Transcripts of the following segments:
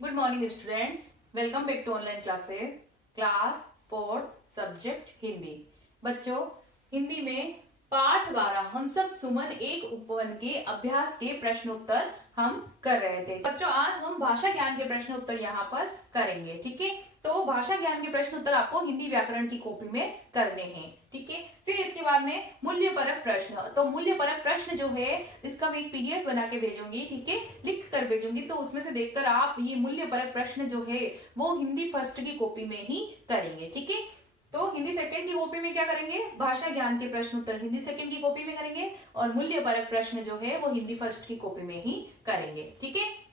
Good morning students, welcome back to online classes. Class 4th subject Hindi. बच्चों, हिंदी में पाठ 12 हम सब सुमन एक उपवन के अभ्यास के प्रश्नोत्तर हम कर रहे थे। बच्चों, आज हम भाषा ज्ञान के प्रश्नोत्तर यहाँ पर करेंगे। ठीक है, तो भाषा ज्ञान के प्रश्नोत्तर आपको हिंदी व्याकरण की कॉपी में करने हैं। ठीक है, फिर इसके बाद में मूल्य परक प्रश्न। तो मूल्य परक प्रश्न जो है इसका मैं एक पीडीएफ बना के भेजूंगी। ठीक है, लिख कर भेजूंगी, तो उसमें से देखकर आप ये मूल्य परक प्रश्न जो है वो हिंदी फर्स्ट की कॉपी में ही करेंगे। ठीक है, तो हिंदी सेकंड की कॉपी में क्या करेंगे, भाषा ज्ञान के प्रश्न उत्तर हिंदी सेकंड की कॉपी में करेंगे और मूल्य परक प्रश्न जो है वो हिंदी फर्स्ट की कॉपी में ही करेंगे। ठीक है,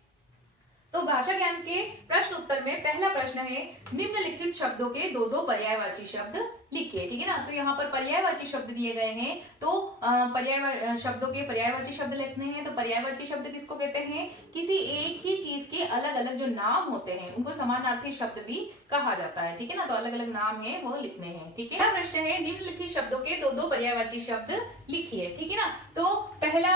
तो भाषा ज्ञान के प्रश्न उत्तर में पहला प्रश्न है, निम्नलिखित शब्दों के दो दो पर्यायवाची शब्द लिखिए। ठीक है ना, तो यहाँ पर पर्यायवाची शब्द दिए गए हैं, तो पर्याय शब्दों के पर्यायवाची शब्द लिखने हैं। तो पर्यायवाची शब्द किसको कहते हैं, किसी एक ही चीज के अलग अलग जो नाम होते हैं उनको समानार्थी शब्द भी कहा जाता है। ठीक है ना, तो अलग अलग नाम है वो लिखने हैं। ठीक है, प्रश्न है, निम्नलिखित शब्दों के दो दो पर्यायवाची शब्द लिखिए। ठीक है ना, तो पहला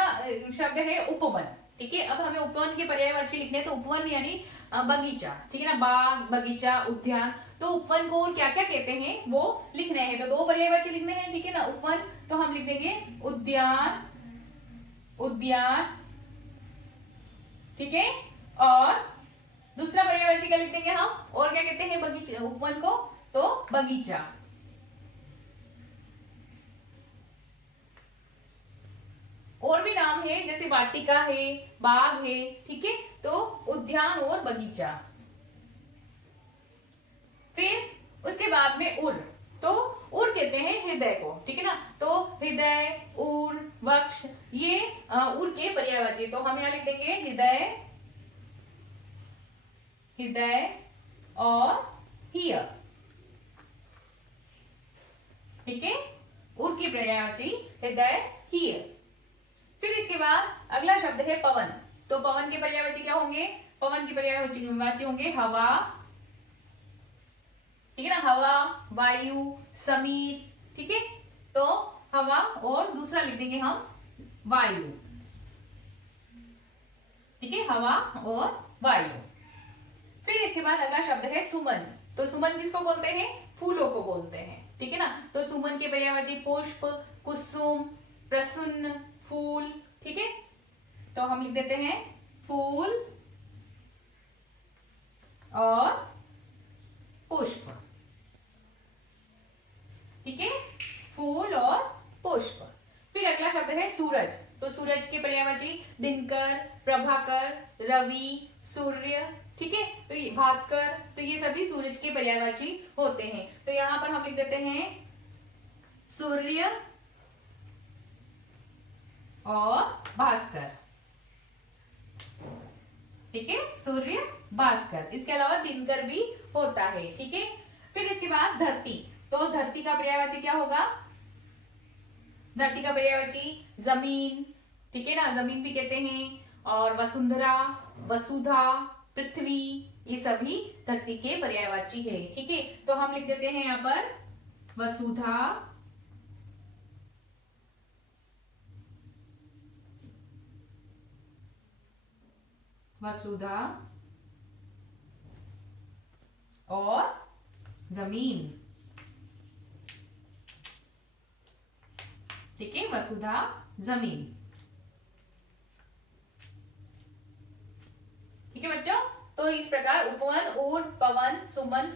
शब्द है उपवन। ठीक है, अब हमें उपवन के पर्यायवाची लिखने हैं, तो उपवन यानी बगीचा। ठीक है ना, बाग, बगीचा, उद्यान। तो उपवन को और क्या क्या कहते हैं वो लिखने हैं, तो दो पर्यायवाची लिखने हैं। ठीक है ना, उपवन तो हम लिख देंगे उद्यान, उद्यान। ठीक है, और दूसरा पर्यायवाची क्या लिख देंगे हम, और क्या कहते हैं बगीचा, उपवन को तो बगीचा। और भी नाम है जैसे वाटिका है, बाग है। ठीक है, तो उद्यान और बगीचा। फिर उसके बाद में उर, तो उर कहते हैं हृदय को। ठीक है ना, तो हृदय, उर, वक्ष, ये उर के पर्यायवाची। तो हम यहां लिख देंगे हृदय, हृदय और हियर। ठीक है, उर की पर्यायवाची हृदय, हियर। फिर इसके बाद अगला शब्द है पवन। तो पवन के पर्यायवाची क्या होंगे, पवन के पर्यायवाची होंगे हवा। ठीक है ना, हवा, वायु, समीर। ठीक है, तो हवा और दूसरा लिख देंगे हम वायु। ठीक है, हवा और वायु। फिर इसके बाद अगला शब्द है सुमन। तो सुमन किसको बोलते हैं, फूलों को बोलते हैं। ठीक है ना, तो सुमन के पर्यायवाची पुष्प, कुसुम, प्रसन्न, फूल। ठीक है, तो हम लिख देते हैं फूल और पुष्प। ठीक है, फूल और पुष्प। फिर अगला शब्द है सूरज। तो सूरज के पर्यायवाची दिनकर, प्रभाकर, रवि, सूर्य। ठीक है, तो ये भास्कर, तो ये सभी सूरज के पर्यायवाची होते हैं। तो यहां पर हम लिख देते हैं सूर्य और भास्कर। ठीक है, सूर्य, भास्कर। इसके अलावा दिनकर भी होता है। ठीक है, फिर इसके बाद धरती। तो धरती का पर्यायवाची क्या होगा, धरती का पर्यायवाची जमीन। ठीक है ना, जमीन भी कहते हैं, और वसुंधरा, वसुधा, पृथ्वी, ये सभी धरती के पर्यायवाची है। ठीक है, तो हम लिख देते हैं यहाँ पर वसुधा, वसुधा और जमीन। ठीक है, वसुधा, जमीन। ठीक है बच्चों, तो इस प्रकार उपवन, ऊर्, पवन, सुमन,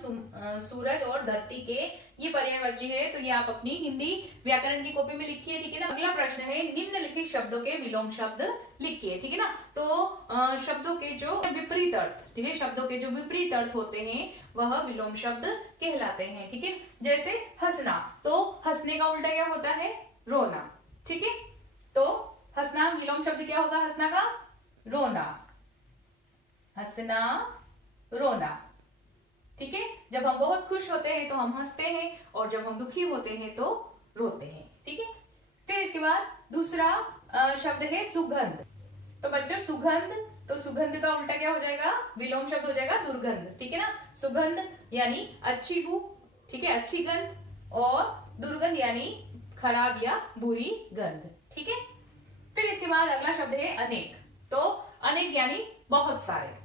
सूरज और धरती के ये पर्यायवाची है। तो ये आप अपनी हिंदी व्याकरण की कॉपी में लिखिए। ठीक है ना, अगला प्रश्न है, निम्नलिखित शब्दों के विलोम शब्द लिखिए। ठीक है ना, तो शब्दों के जो विपरीत अर्थ, ठीक है, शब्दों के जो विपरीत अर्थ होते हैं वह विलोम शब्द कहलाते हैं। ठीक है, जैसे हंसना, तो हंसने का उल्टा क्या होता है, रोना। ठीक है, तो हंसना विलोम शब्द क्या होगा, हंसना का रोना, हंसना, रोना। ठीक है, जब हम बहुत खुश होते हैं तो हम हंसते हैं, और जब हम दुखी होते हैं तो रोते हैं। ठीक है, फिर इसके बाद दूसरा शब्द है सुगंध। तो बच्चों सुगंध, तो सुगंध का उल्टा क्या हो जाएगा, विलोम शब्द हो जाएगा दुर्गंध। ठीक है ना, सुगंध यानी अच्छी बू, ठीक है, अच्छी गंध, और दुर्गंध यानी खराब या बुरी गंध। ठीक है, फिर इसके बाद अगला शब्द है अनेक। तो अनेक यानी बहुत सारे।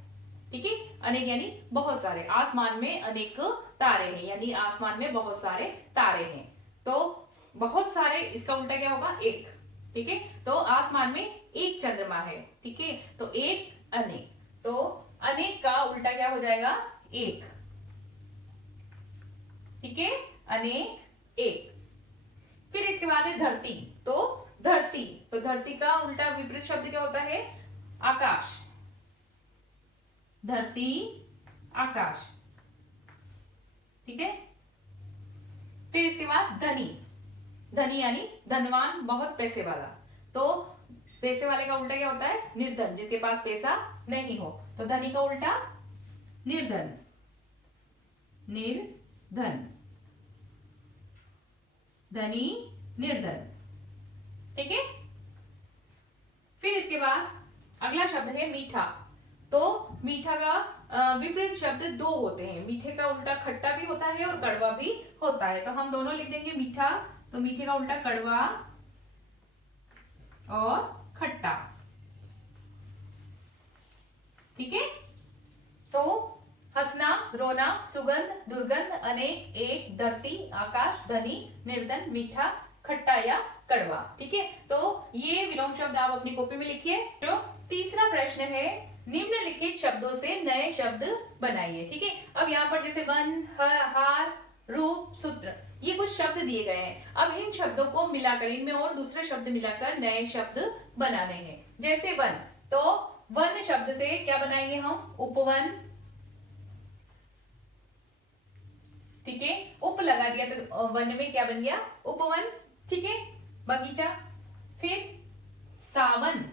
ठीक है। अनेक यानी बहुत सारे, आसमान में अनेक तारे हैं यानी आसमान में बहुत सारे तारे हैं। तो बहुत सारे इसका उल्टा क्या होगा, एक। ठीक है, तो आसमान में एक चंद्रमा है। ठीक है, तो एक अनेक, तो अनेक का उल्टा क्या हो जाएगा, एक। ठीक है, अनेक एक। फिर इसके बाद है धरती। तो धरती, तो धरती का उल्टा विपरीत शब्द क्या होता है, आकाश। धरती आकाश। ठीक है, फिर इसके बाद धनी। धनी यानी धनवान, बहुत पैसे वाला। तो पैसे वाले का उल्टा क्या होता है, निर्धन, जिसके पास पैसा नहीं हो। तो धनी का उल्टा निर्धन। निर्धन, धनी निर्धन। ठीक है, फिर इसके बाद अगला शब्द है मीठा। तो मीठा का विपरीत शब्द दो होते हैं। मीठे का उल्टा खट्टा भी होता है और कड़वा भी होता है। तो हम दोनों लिख देंगे मीठा, तो मीठे का उल्टा कड़वा और खट्टा। ठीक है, तो हंसना, रोना, सुगंध, दुर्गंध, अनेक, एक, धरती, आकाश, धनी, निर्धन, मीठा, खट्टा या कड़वा। ठीक है, तो ये विलोम शब्द आप अपनी कॉपी में लिखिए। जो तीसरा प्रश्न है, निम्नलिखित शब्दों से नए शब्द बनाइए। ठीक है, अब यहाँ पर जैसे वन, हार, रूप, सूत्र, ये कुछ शब्द दिए गए हैं। अब इन शब्दों को मिलाकर, इनमें और दूसरे शब्द मिलाकर नए शब्द बनाने हैं। जैसे वन, तो वन शब्द से क्या बनाएंगे हम, उपवन। ठीक है, उप लगा दिया तो वन में क्या बन गया, उपवन। ठीक है, बगीचा। फिर सावन,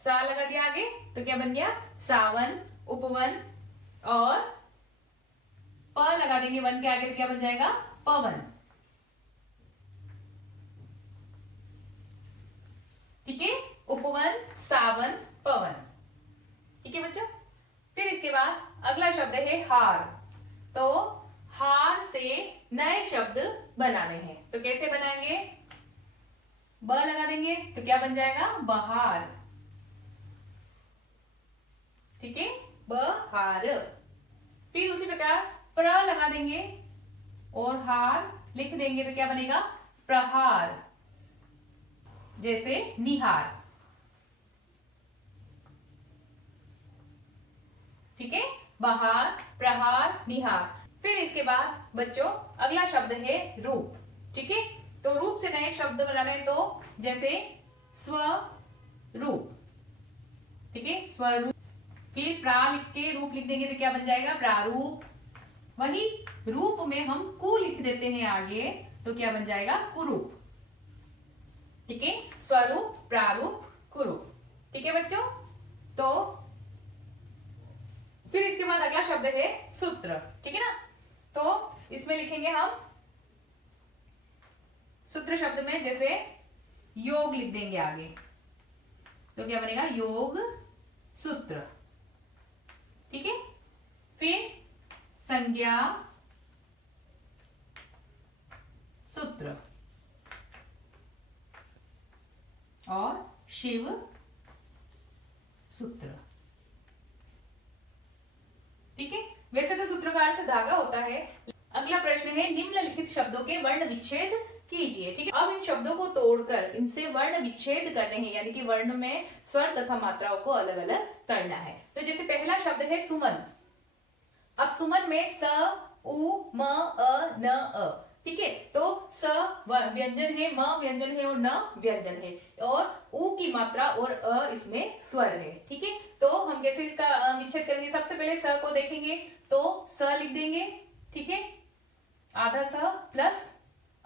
सा लगा दिया आगे तो क्या बन गया, सावन, उपवन। और प लगा देंगे वन के आगे तो क्या बन जाएगा, पवन। ठीक है, उपवन, सावन, पवन। ठीक है बच्चों, फिर इसके बाद अगला शब्द है हार। तो हार से नए शब्द बनाने हैं। तो कैसे बनाएंगे, ब लगा देंगे तो क्या बन जाएगा, बहार। ठीक है, बहार। फिर उसी प्रकार प्र लगा देंगे और हार लिख देंगे तो क्या बनेगा, प्रहार। जैसे निहार। ठीक है, बहार, प्रहार, निहार। फिर इसके बाद बच्चों अगला शब्द है रूप। ठीक है, तो रूप से नए शब्द बनाने, तो जैसे स्वरूप। ठीक है, स्वरूप। फिर प्रा लिख के रूप लिख देंगे तो क्या बन जाएगा, प्रारूप। वही रूप में हम कु लिख देते हैं आगे तो क्या बन जाएगा, कुरूप। ठीक है, स्वरूप, प्रारूप, कुरूप। ठीक है बच्चों, तो फिर इसके बाद अगला शब्द है सूत्र। ठीक है ना, तो इसमें लिखेंगे हम सूत्र शब्द में जैसे योग लिख देंगे आगे तो क्या बनेगा, योग सूत्र। ठीक है, फिर संज्ञा सूत्र और शिव सूत्र। ठीक है, वैसे तो सूत्र का अर्थ धागा होता है। अगला प्रश्न है, निम्नलिखित शब्दों के वर्ण विच्छेद कीजिए। ठीक है, अब इन शब्दों को तोड़कर इनसे वर्ण विच्छेद करने हैं, यानी कि वर्ण में स्वर तथा मात्राओं को अलग अलग करना है। तो जैसे पहला शब्द है सुमन। अब सुमन में स, उ, म, अ, न, अ। ठीक है, तो स व्यंजन है, म व्यंजन है और न व्यंजन है, और उ की मात्रा और अ इसमें स्वर है। ठीक है, तो हम कैसे इसका विच्छेद करेंगे, सबसे पहले स को देखेंगे तो स लिख देंगे। ठीक है, आधा स प्लस,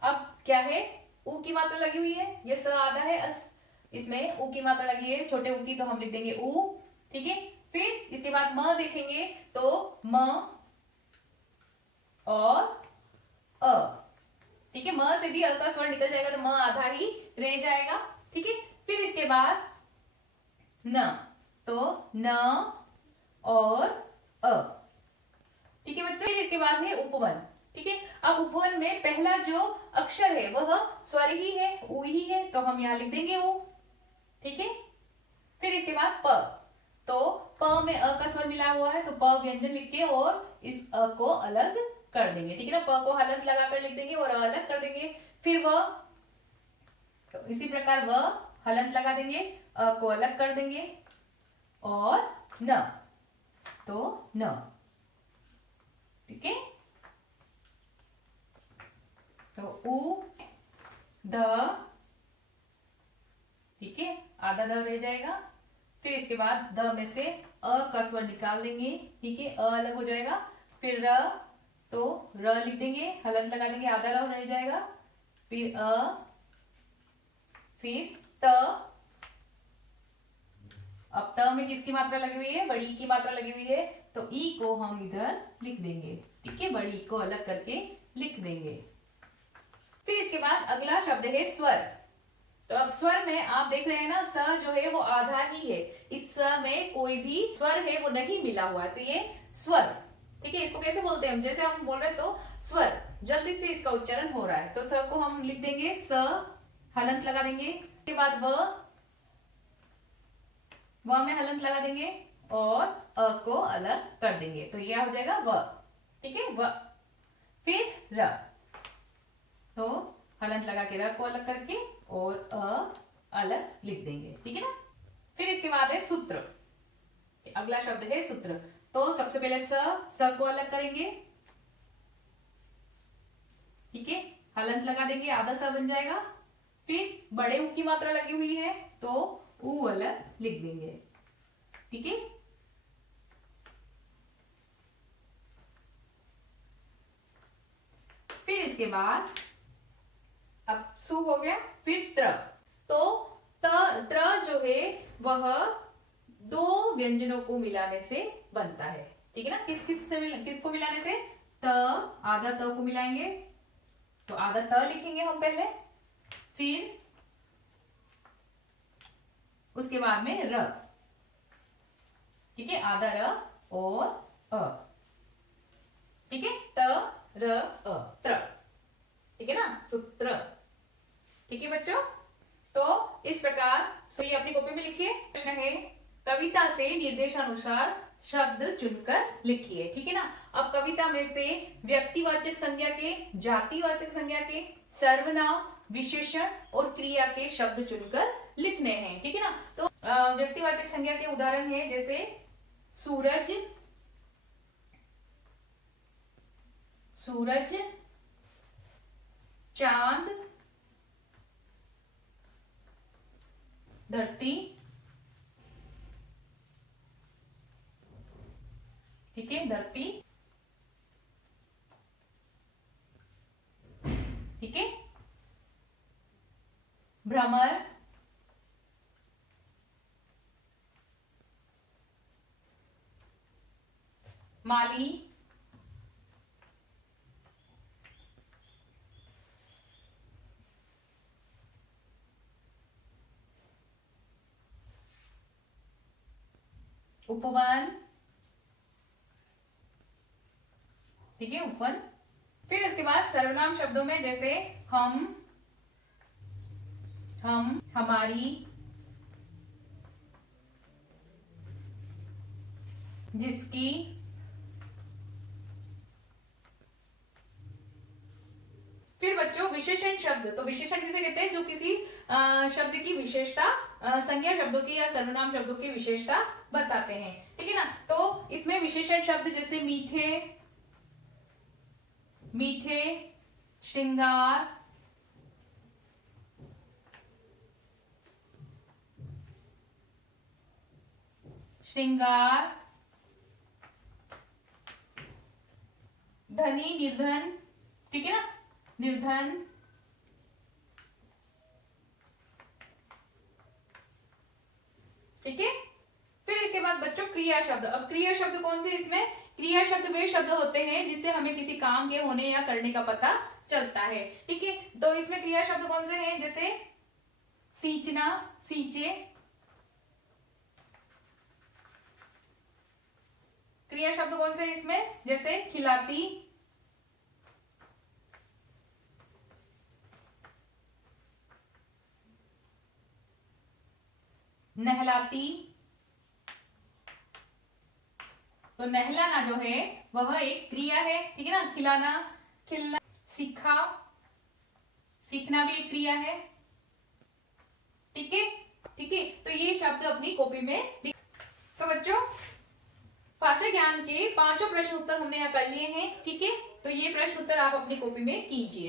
अब क्या है, उ की मात्रा लगी हुई है, ये स आधा है, इसमें उ की मात्रा लगी है, छोटे उ की, तो हम लिख देंगे उ। ठीक है, फिर इसके बाद म देखेंगे तो म और अ। ठीक है, म से भी अ का स्वर निकल जाएगा तो म आधा ही रह जाएगा। ठीक है, फिर इसके बाद न, तो न और अ। ठीक है बच्चों, फिर इसके बाद है उपवन। ठीक है, अब उपवन में पहला जो अक्षर है वह स्वर ही है, उ ही है, तो हम यहाँ लिख देंगे उ। ठीक है, फिर हुआ है, तो प व्यंजन लिख के और इस अ को अलग कर देंगे, ठीक है ना। प को हलंत लगाकर लिख देंगे और अलग कर देंगे। फिर व, तो इसी प्रकार व हलंत लगा देंगे, अ को अलग कर देंगे, और न, तो न, ठीक है। तो उ, ध, ठीक है, आधा ध रह जाएगा। फिर इसके बाद ध में से अ का स्वर निकाल देंगे, ठीक है, अ अलग हो जाएगा। फिर र, तो र लिख देंगे, हलंत लगा देंगे, आधा र रह जाएगा। फिर अ, फिर त, अब त में किसकी मात्रा लगी हुई है, बड़ी की मात्रा लगी हुई है, तो ई को हम इधर लिख देंगे, ठीक है, बड़ी को अलग करके लिख देंगे। फिर इसके बाद अगला शब्द है स्वर। तो अब स्वर में आप देख रहे हैं ना, स जो है वो आधा ही है, इस स में कोई भी स्वर है वो नहीं मिला हुआ है, तो ये स्वर, ठीक है। इसको कैसे बोलते हैं हम, जैसे हम बोल रहे हैं तो स्वर, जल्दी से इसका उच्चारण हो रहा है, तो स को हम लिख देंगे स, हलंत लगा देंगे। उसके बाद व में हलंत लगा देंगे और अ को अलग कर देंगे, तो यह हो जाएगा व, ठीक है, व। फिर र, तो हलंत लगा के र को अलग करके और अ अलग लिख देंगे, ठीक है ना। फिर इसके बाद है सूत्र, अगला शब्द है सूत्र। तो सबसे पहले स को अलग करेंगे, ठीक है, हलंत लगा देंगे, आधा स बन जाएगा। फिर बड़े ऊ की मात्रा लगी हुई है, तो ऊ अलग लिख देंगे, ठीक है। फिर इसके बाद अब सु हो गया, फिर त्र। तो त्र जो है वह दो व्यंजनों को मिलाने से बनता है, ठीक है ना। किसको मिलाने से, त, आधा त को मिलाएंगे, तो आधा त लिखेंगे हम पहले, फिर उसके बाद में र, ठीक है, आधा र और अ, ठीक है, त, र, अ, त्र, ठीक है ना, सूत्र, ठीक है बच्चों। तो इस प्रकार ये अपनी कॉपी में लिखिए। प्रश्न है, कविता से निर्देशानुसार शब्द चुनकर लिखिए, ठीक है ना। अब कविता में से व्यक्तिवाचक संज्ञा के, जातिवाचक संज्ञा के, सर्वनाम, विशेषण और क्रिया के शब्द चुनकर लिखने हैं, ठीक है ना। तो व्यक्तिवाचक संज्ञा के उदाहरण है, जैसे सूरज, सूरज, चांद, धरती, ठीक है, धरती, ठीक है, भ्रमर, माली, उपवन, ठीक है, उपवन। फिर उसके बाद सर्वनाम शब्दों में जैसे हम, हमारी, जिसकी, फिर बच्चों विशेषण शब्द। तो विशेषण किसे कहते हैं, जो किसी शब्द की विशेषता, संज्ञा शब्दों की या सर्वनाम शब्दों की विशेषता बताते हैं, ठीक है ना। तो इसमें विशेषण शब्द जैसे मीठे, मीठे, श्रृंगार, श्रृंगार, धनी, निर्धन, ठीक है ना, निर्धन, ठीक है। फिर इसके बाद बच्चों क्रिया शब्द। अब क्रिया शब्द कौन से, इसमें क्रिया शब्द वे शब्द होते हैं जिससे हमें किसी काम के होने या करने का पता चलता है, ठीक है। तो इसमें क्रिया शब्द कौन से हैं, जैसे सींचना, सींचे, क्रिया शब्द कौन से इसमें, जैसे खिलाती, नहलाती, तो नहलाना जो है वह एक क्रिया है, ठीक है ना। खिलाना, खिलना, सीखा, सीखना भी एक क्रिया है, ठीक है, ठीक है। तो ये शब्द अपनी कॉपी में लिख। तो बच्चों, भाषा ज्ञान के 5 प्रश्न उत्तर हमने यहाँ कर लिए हैं, ठीक है। तो ये प्रश्न उत्तर आप अपनी कॉपी में कीजिए।